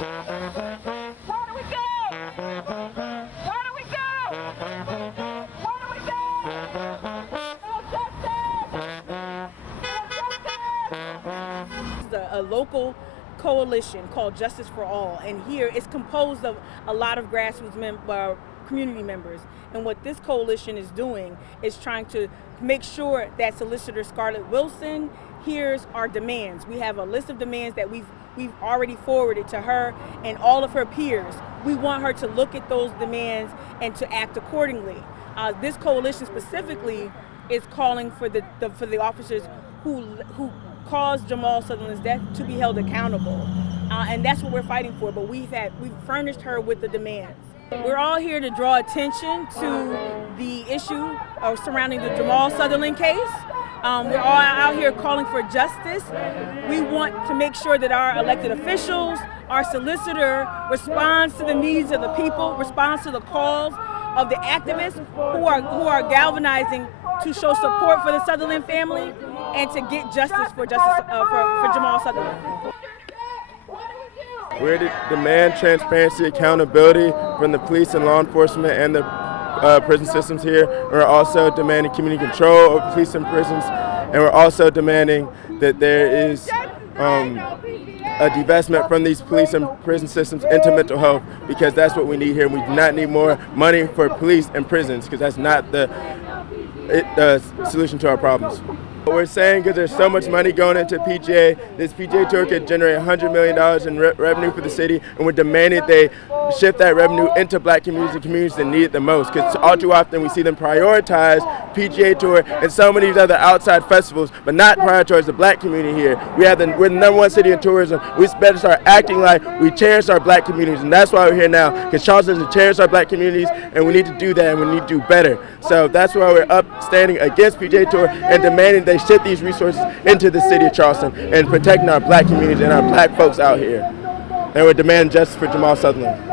Where do we go? Where do we go? Where do we go? No justice! A local coalition called Justice for All, and here it's composed of a lot of grassroots community members. And what this coalition is doing is trying to make sure that Solicitor Scarlett Wilson hears our demands. We have a list of demands that we've already forwarded to her and all of her peers. We want her to look at those demands and to act accordingly. This coalition specifically is calling for the officers who caused Jamal Sutherland's death to be held accountable, and that's what we're fighting for. But we've furnished her with the demands. We're all here to draw attention to the issue surrounding the Jamal Sutherland case. We're all out here calling for justice. We want to make sure that our elected officials, our solicitor, responds to the needs of the people, responds to the calls of the activists who are galvanizing to show support for the Sutherland family and to get justice for Jamal Sutherland. We're to demand transparency, accountability from the police and law enforcement and the prison systems here. We're also demanding community control of police and prisons, and we're also demanding that there is a divestment from these police and prison systems into mental health, because that's what we need here. We do not need more money for police and prisons, because that's not the solution to our problems. What we're saying is there's so much money going into PGA. This PGA Tour could generate $100 million in revenue for the city, and we're demanding they shift that revenue into black communities and communities that need it the most, because all too often we see them prioritize PGA Tour and so many of these other outside festivals, but not prioritize the black community here. We're the number one city in tourism. We better start acting like we cherish our black communities, and that's why we're here now, because Charleston doesn't cherish our black communities, and we need to do that, and we need to do better. So that's why we're standing against PGA Tour and demanding they shift these resources into the city of Charleston and protecting our black communities and our black folks out here. And we're demanding justice for Jamal Sutherland.